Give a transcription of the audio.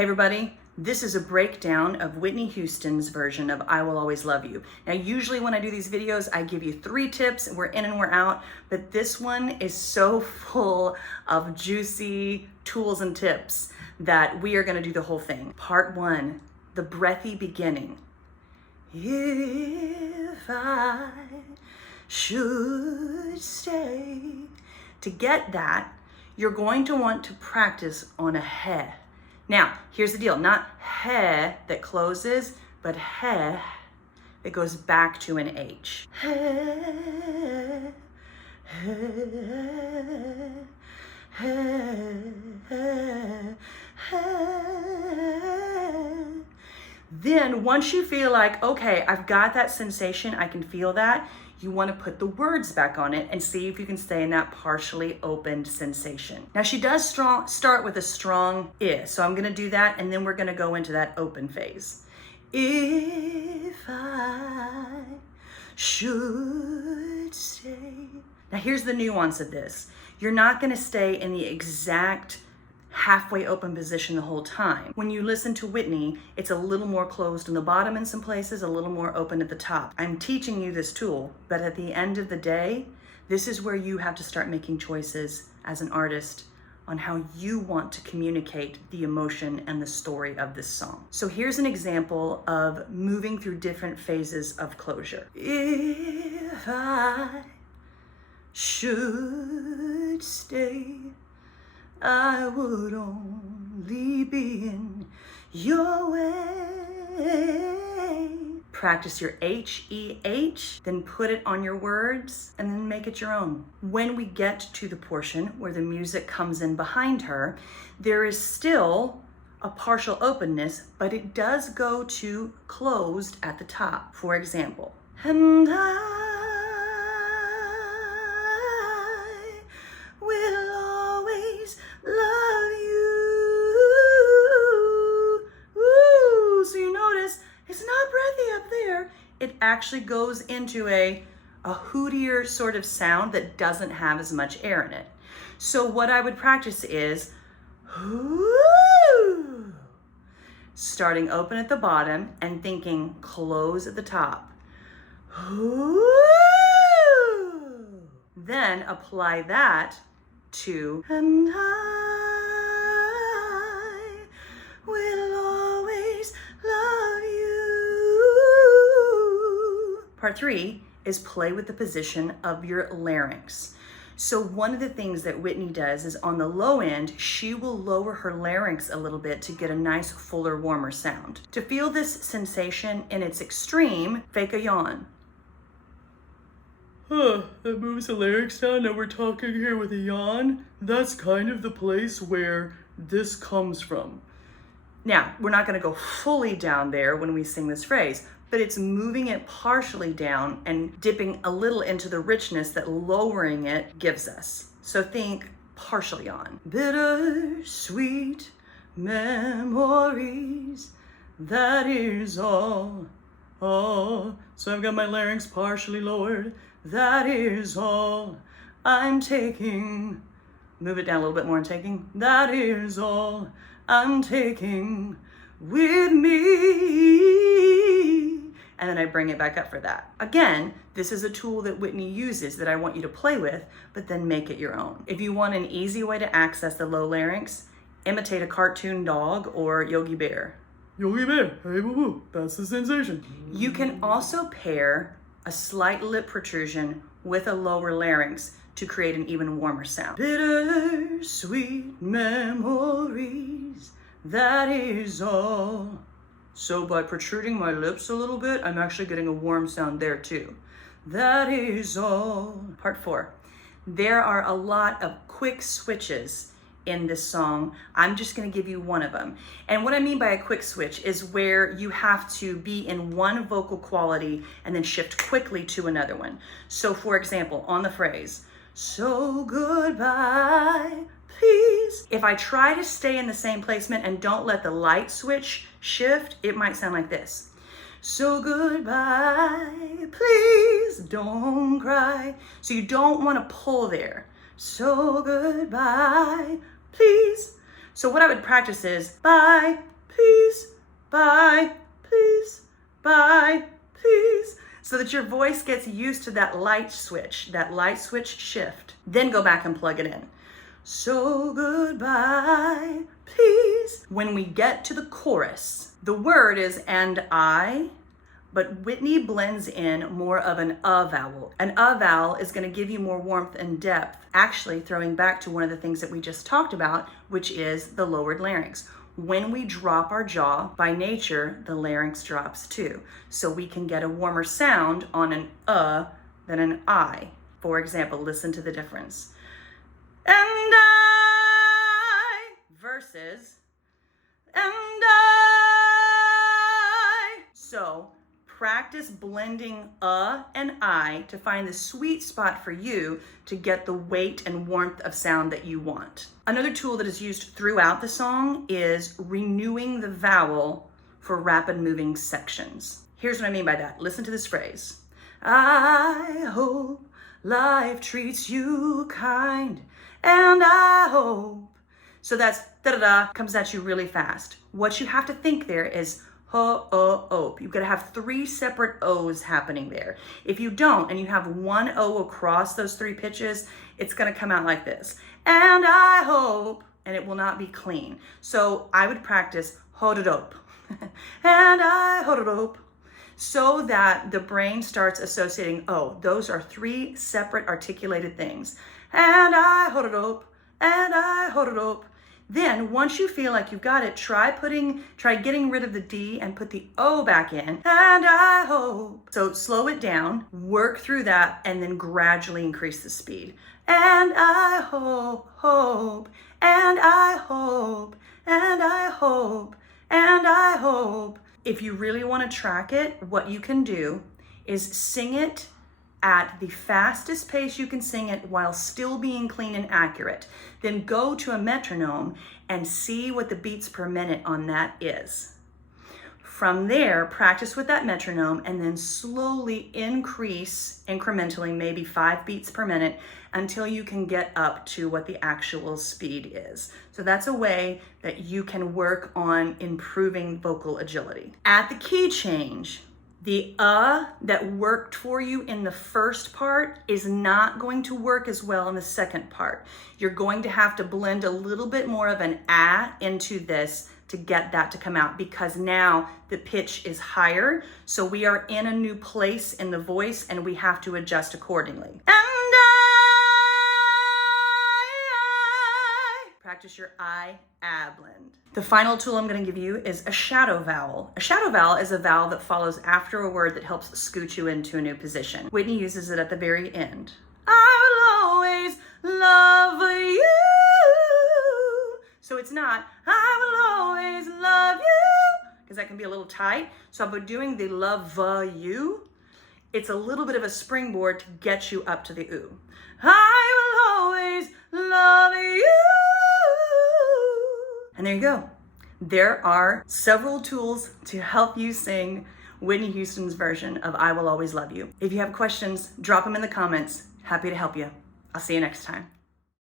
Hey everybody, this is a breakdown of Whitney Houston's version of I Will Always Love You. Now usually when I do these videos, I give you 3 tips and we're in and we're out, but this one is so full of juicy tools and tips that we are gonna do the whole thing. Part 1, the breathy beginning. If I should stay. To get that, you're going to want to practice on a he. Now, here's the deal, not he that closes, but he that goes back to an H. Then once you feel like, okay, I've got that sensation, I can feel that, you want to put the words back on it and see if you can stay in that partially opened sensation. Now she does start with a strong I, so I'm going to do that and then we're going to go into that open phase. If I should stay. Now here's the nuance of this. You're not going to stay in the exact halfway open position the whole time. When you listen to Whitney, it's a little more closed in the bottom in some places, a little more open at the top. I'm teaching you this tool, but at the end of the day, this is where you have to start making choices as an artist on how you want to communicate the emotion and the story of this song. So here's an example of moving through different phases of closure. If I should stay, I would only be in your way. Practice your H-E-H, then put it on your words, and then make it your own. When we get to the portion where the music comes in behind her, there is still a partial openness, but it does go to closed at the top. For example, and I will always love you. Ooh, so you notice it's not breathy up there. It actually goes into a hootier sort of sound that doesn't have as much air in it. So what I would practice is ooh, starting open at the bottom and thinking close at the top. Ooh. Then apply that to and I will always love you. Part 3 is play with the position of your larynx. So one of the things that Whitney does is on the low end, she will lower her larynx a little bit to get a nice, fuller, warmer sound. To feel this sensation in its extreme, fake a yawn. That moves the larynx down. Now we're talking here with a yawn. That's kind of the place where this comes from. Now, we're not gonna go fully down there when we sing this phrase, but it's moving it partially down and dipping a little into the richness that lowering it gives us. So think partial yawn. Bittersweet memories, that is all. So I've got my larynx partially lowered. That is all I'm taking. Move it down a little bit more and taking. That is all I'm taking with me. And then I bring it back up for that. Again, this is a tool that Whitney uses that I want you to play with, but then make it your own. If you want an easy way to access the low larynx, imitate a cartoon dog or Yogi Bear. Yogi Bear, hey boo boo, that's the sensation. You can also pair a slight lip protrusion with a lower larynx to create an even warmer sound. Bittersweet memories, that is all. So by protruding my lips a little bit, I'm actually getting a warm sound there too. That is all. Part 4. There are a lot of quick switches in this song. I'm just going to give you one of them. And what I mean by a quick switch is where you have to be in one vocal quality and then shift quickly to another one. So for example, on the phrase, so goodbye, please. If I try to stay in the same placement and don't let the light switch shift, it might sound like this. So goodbye, please don't cry. So you don't want to pull there. So goodbye, please So what I would practice is bye, please, bye, please, bye, please, so that your voice gets used to that light switch shift. Then go back and plug it in. So goodbye, please. When we get to the chorus, the word is and I, but Whitney blends in more of an vowel. An vowel is going to give you more warmth and depth, actually throwing back to one of the things that we just talked about, which is the lowered larynx. When we drop our jaw, by nature, the larynx drops too. So we can get a warmer sound on an than an I. For example, listen to the difference. And I versus and I. So practice blending and I to find the sweet spot for you to get the weight and warmth of sound that you want. Another tool that is used throughout the song is renewing the vowel for rapid moving sections. Here's what I mean by that. Listen to this phrase. I hope life treats you kind, and I hope. So that's da-da-da, comes at you really fast. What you have to think there is ho-o-op. You've got to have 3 separate O's happening there. If you don't, and you have one O across those 3 pitches, it's going to come out like this. And I hope, and it will not be clean. So I would practice ho-do-dope. And I ho-do-dope. So that the brain starts associating, oh, those are 3 separate articulated things. And I ho-do-dope, and I ho-do-dope. Then once you feel like you've got it, try getting rid of the D and put the O back in. And I hope. So slow it down, work through that, and then gradually increase the speed. And I hope, and I hope, and I hope, and I hope. If you really want to track it, what you can do is sing it at the fastest pace you can sing it while still being clean and accurate. Then go to a metronome and see what the beats per minute on that is. From there, practice with that metronome and then slowly increase incrementally, maybe 5 beats per minute, until you can get up to what the actual speed is. So that's a way that you can work on improving vocal agility. At the key change, the that worked for you in the first part is not going to work as well in the second part. You're going to have to blend a little bit more of an into this to get that to come out, because now the pitch is higher. So we are in a new place in the voice and we have to adjust accordingly. And practice your blend. The final tool I'm going to give you is a shadow vowel. A shadow vowel is a vowel that follows after a word that helps scoot you into a new position. Whitney uses it at the very end. I will always love you. So it's not, I will always love you, because that can be a little tight. So by doing the love you, it's a little bit of a springboard to get you up to the oo. I will always love you. And there you go. There are several tools to help you sing Whitney Houston's version of I Will Always Love You. If you have questions, drop them in the comments. Happy to help you. I'll see you next time.